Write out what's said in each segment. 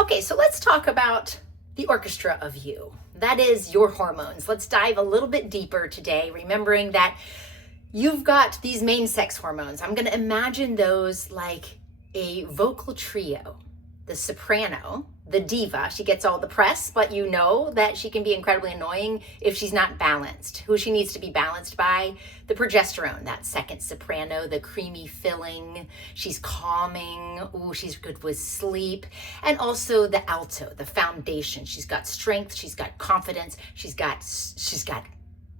Okay, so let's talk about the orchestra of you. That is your hormones. Let's dive a little bit deeper today, remembering that you've got these main sex hormones. I'm going to imagine those like a vocal trio. The soprano, the diva, she gets all the press, but you know that she can be incredibly annoying if she's not balanced. Who she needs to be balanced by? The progesterone, that second soprano, the creamy filling. She's calming. Ooh, she's good with sleep. And also the alto, the foundation. She's got strength. She's got confidence. She's got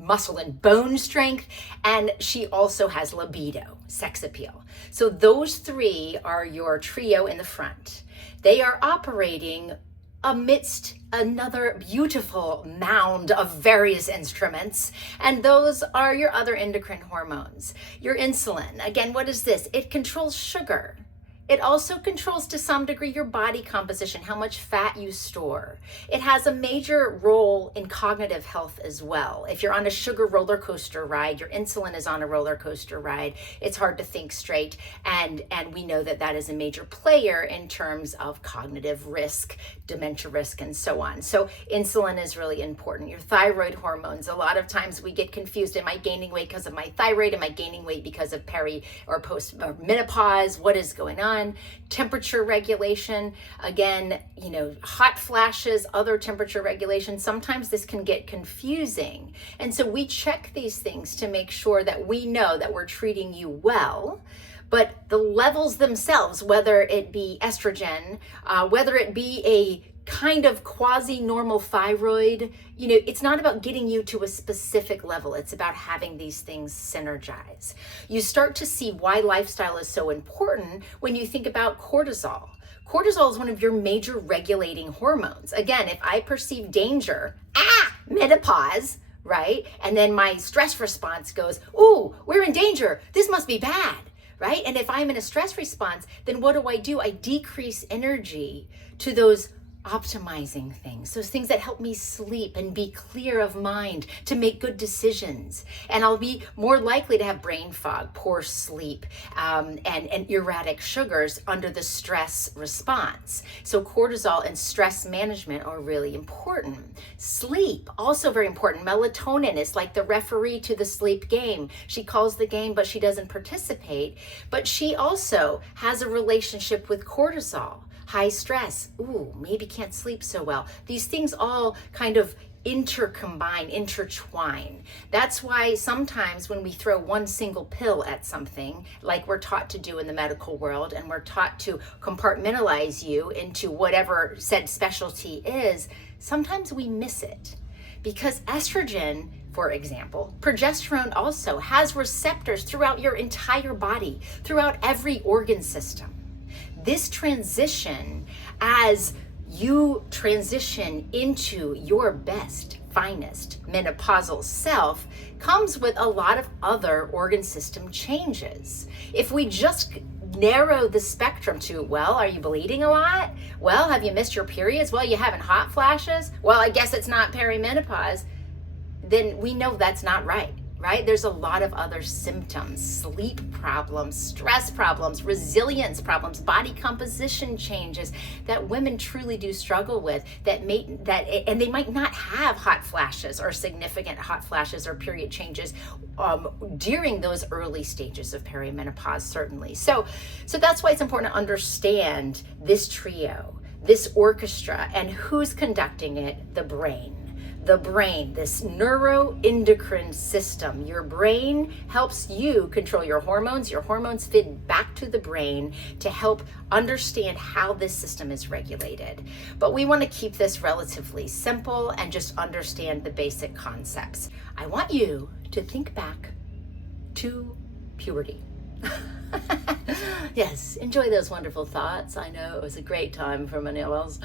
muscle and bone strength, and she also has libido, sex appeal. So those three are your trio in the front. They are operating amidst another beautiful mound of various instruments, and those are your other endocrine hormones. Your insulin, again, what is this? It controls sugar. It also controls to some degree your body composition, how much fat you store. It has a major role in cognitive health as well. If you're on a sugar roller coaster ride, your insulin is on a roller coaster ride, it's hard to think straight. And we know that that is a major player in terms of cognitive risk, dementia risk, and so on. So insulin is really important. Your thyroid hormones, a lot of times we get confused. Am I gaining weight because of my thyroid? Am I gaining weight because of peri or post or menopause? What is going on? Temperature regulation, again, hot flashes, other temperature regulation. Sometimes this can get confusing. And so we check these things to make sure that we know that we're treating you well. But the levels themselves, whether it be estrogen, whether it be a kind of quasi-normal thyroid, it's not about getting you to a specific level. It's about having these things synergize. You start to see why lifestyle is so important when you think about cortisol. Cortisol is one of your major regulating hormones. Again, if I perceive danger, menopause, right? And then my stress response goes, ooh, we're in danger. This must be bad, right? And if I'm in a stress response, then what do? I decrease energy to those optimizing things, those things that help me sleep and be clear of mind to make good decisions. And I'll be more likely to have brain fog, poor sleep, and erratic sugars under the stress response. So cortisol and stress management are really important. Sleep, also very important. Melatonin is like the referee to the sleep game. She calls the game, but she doesn't participate. But she also has a relationship with cortisol. High stress, ooh, maybe can't sleep so well. These things all kind of intertwine. That's why sometimes when we throw one single pill at something, like we're taught to do in the medical world, and we're taught to compartmentalize you into whatever said specialty is, sometimes we miss it. Because estrogen, for example, progesterone also has receptors throughout your entire body, throughout every organ system. This transition, as you transition into your best, finest menopausal self, comes with a lot of other organ system changes. If we just narrow the spectrum to, well, are you bleeding a lot? Well, have you missed your periods? Well, you having hot flashes? Well, I guess it's not perimenopause. Then we know that's not right. Right? There's a lot of other symptoms, sleep problems, stress problems, resilience problems, body composition changes that women truly do struggle with, and they might not have hot flashes or significant hot flashes or period changes during those early stages of perimenopause, certainly. So that's why it's important to understand this trio, this orchestra, and who's conducting it, the brain. The brain, this neuroendocrine system. Your brain helps you control your hormones. Your hormones feed back to the brain to help understand how this system is regulated. But we want to keep this relatively simple and just understand the basic concepts. I want you to think back to puberty. Yes, enjoy those wonderful thoughts. I know it was a great time for many of us.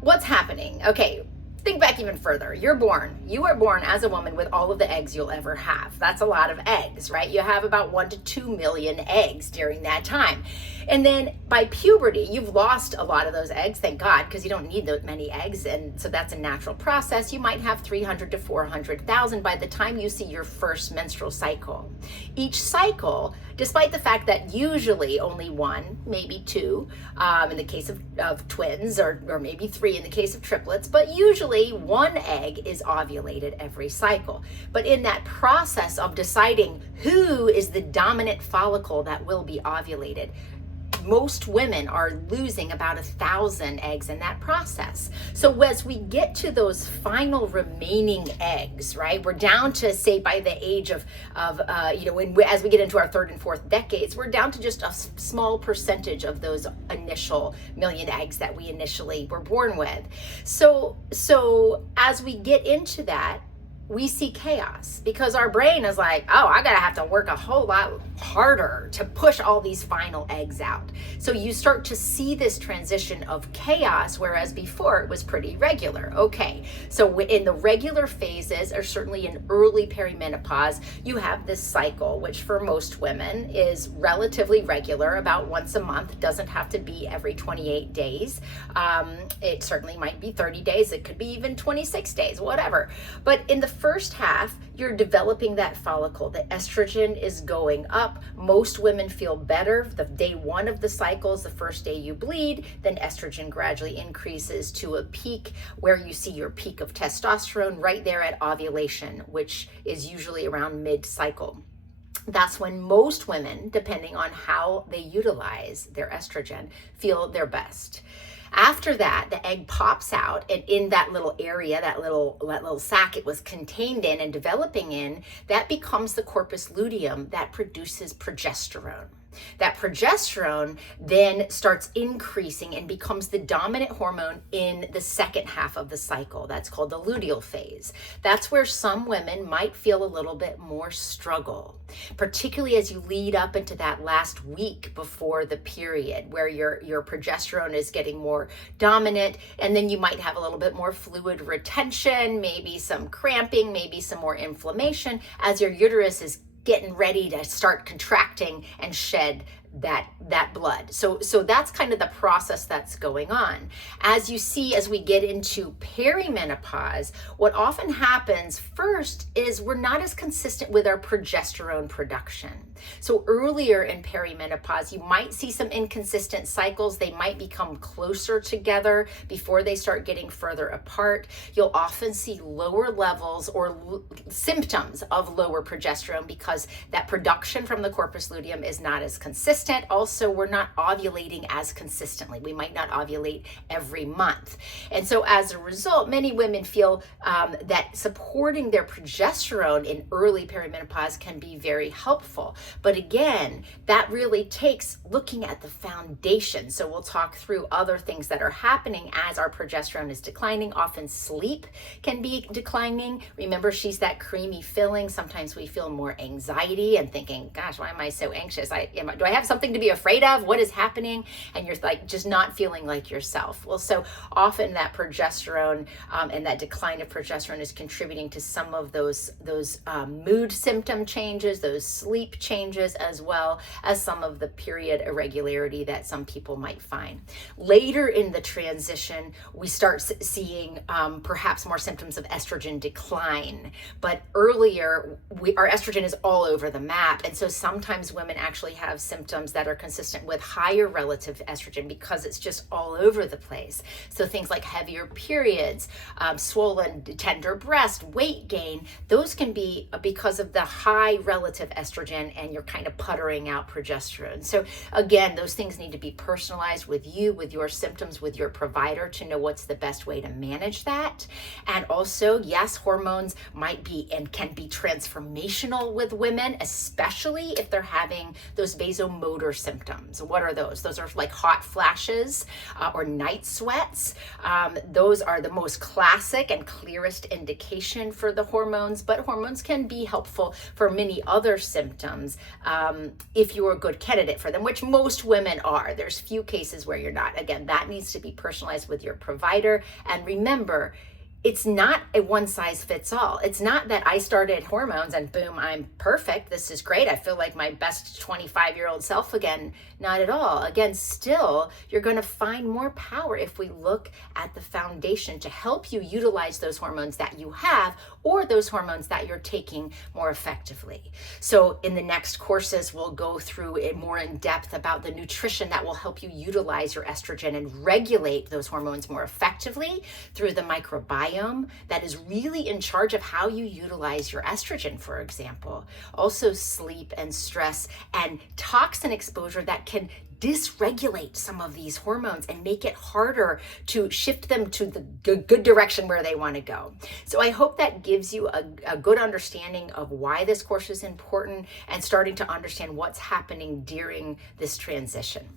What's happening? Okay. Think back even further. You are born as a woman with all of the eggs you'll ever have. That's a lot of eggs, right? You have about 1 to 2 million eggs during that time. And then by puberty, you've lost a lot of those eggs, thank God, because you don't need that many eggs. And so that's a natural process. You might have 300 to 400,000 by the time you see your first menstrual cycle. Each cycle, despite the fact that usually only one, maybe two, in the case of twins, or maybe three in the case of triplets, but usually one egg is ovulated every cycle. But in that process of deciding who is the dominant follicle that will be ovulated, most women are losing about 1,000 eggs in that process. So as we get to those final remaining eggs, right, we're down to, say, by the age of as we get into our third and fourth decades, we're down to just a small percentage of those initial million eggs that we initially were born with. So as we get into that, we see chaos, because our brain is like, oh, I gotta have to work a whole lot harder to push all these final eggs out. So you start to see this transition of chaos, whereas before it was pretty regular. Okay, so in the regular phases, or certainly in early perimenopause, you have this cycle, which for most women is relatively regular, about once a month. Doesn't have to be every 28 days. It certainly might be 30 days. It could be even 26 days, whatever. But in the first half, you're developing that follicle. The estrogen is going up. Most women feel better. The day one of the cycle is the first day you bleed. Then estrogen gradually increases to a peak where you see your peak of testosterone right there at ovulation, which is usually around mid-cycle. That's when most women, depending on how they utilize their estrogen, feel their best. After that, the egg pops out, and in that little area, that little sac it was contained in and developing in, that becomes the corpus luteum that produces progesterone. That progesterone then starts increasing and becomes the dominant hormone in the second half of the cycle. That's called the luteal phase. That's where some women might feel a little bit more struggle, particularly as you lead up into that last week before the period, where your progesterone is getting more dominant, and then you might have a little bit more fluid retention, maybe some cramping, maybe some more inflammation as your uterus is getting ready to start contracting and shed that blood. So that's kind of the process that's going on. As you see, as we get into perimenopause, what often happens first is we're not as consistent with our progesterone production. So earlier in perimenopause, you might see some inconsistent cycles. They might become closer together before they start getting further apart. You'll often see lower levels or symptoms of lower progesterone because that production from the corpus luteum is not as consistent. Also, we're not ovulating as consistently. We might not ovulate every month. And so as a result, many women feel that supporting their progesterone in early perimenopause can be very helpful. But again, that really takes looking at the foundation. So we'll talk through other things that are happening as our progesterone is declining. Often sleep can be declining. Remember, she's that creamy filling. Sometimes we feel more anxiety and thinking, gosh, why am I so anxious? Do I have something to be afraid of? What is happening? And you're like just not feeling like yourself. Well, so often that progesterone and that decline of progesterone is contributing to some of those mood symptom changes, those sleep changes, as well as some of the period irregularity that some people might find. Later in the transition, we start seeing perhaps more symptoms of estrogen decline. But earlier, our estrogen is all over the map. And so sometimes women actually have symptoms that are consistent with higher relative estrogen because it's just all over the place. So things like heavier periods, swollen, tender breast, weight gain, those can be because of the high relative estrogen and you're kind of puttering out progesterone. So again, those things need to be personalized with you, with your symptoms, with your provider to know what's the best way to manage that. And also, yes, hormones might be and can be transformational with women, especially if they're having those vasomotor symptoms. What are those? Those are like hot flashes or night sweats. Those are the most classic and clearest indication for the hormones, but hormones can be helpful for many other symptoms if you're a good candidate for them, which most women are. There's few cases where you're not. Again, that needs to be personalized with your provider. And remember, it's not a one size fits all. It's not that I started hormones and boom, I'm perfect. This is great. I feel like my best 25-year-old self again. Not at all. Again, still, you're going to find more power if we look at the foundation to help you utilize those hormones that you have or those hormones that you're taking more effectively. So in the next courses, we'll go through it more in depth about the nutrition that will help you utilize your estrogen and regulate those hormones more effectively through the microbiome that is really in charge of how you utilize your estrogen, for example. Also sleep and stress and toxin exposure that can dysregulate some of these hormones and make it harder to shift them to the good direction where they want to go. So I hope that gives you a good understanding of why this course is important and starting to understand what's happening during this transition.